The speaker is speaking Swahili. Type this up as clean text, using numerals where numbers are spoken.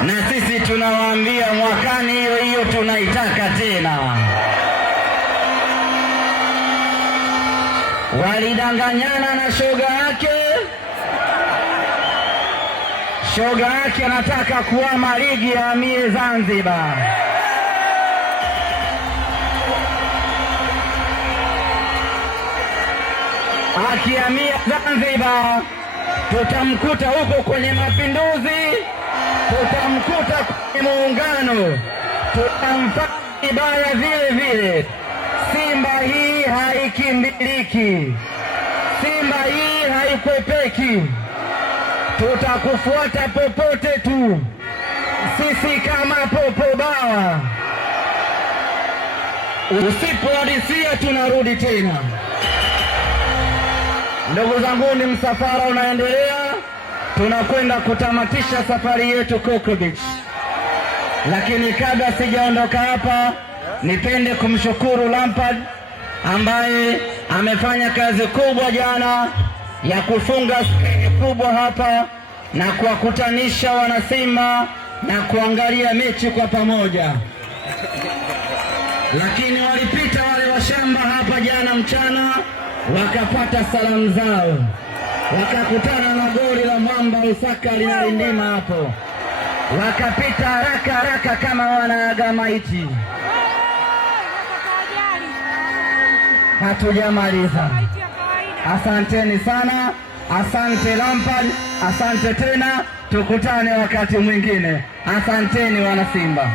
na sisi tunawaambia mwakani hiyo tunaitaka tena. Walidanganyana na shoga yake anataka kuama ligi ya amie Zanzibar. Akiamia Zanzibar tutamkuta huko kwenye Mapinduzi, tutamkuta kwenye Muungano, tutamfanya baya vile vile. Simba hii haikimbiliki, Simba hii haikwepeki, tutakufuata popote tu, sisi kama popo bawa. Usipoadisia tunarudi tena. Ndugu zangu, ni msafara unaendelea, tunakwenda kutamatisha safari yetu Coco Beach. Lakini kabla sijaondoka hapa, nipende kumshukuru Lampard ambaye amefanya kazi kubwa jana ya kufunga skrini kubwa hapa na kuwakutanisha wanasimba na kuangalia mechi kwa pamoja. Lakini walipita wale washamba hapa jana mchana, wakapata salamu zao, wakakutana na goli la mwamba Usaka linalindima hapo, wakapita haraka kama wanaaga maiti. Hatujamaliza. Asanteni sana, asante Lampard, asante tena, tukutane wakati mwingine. Asanteni wana Simba.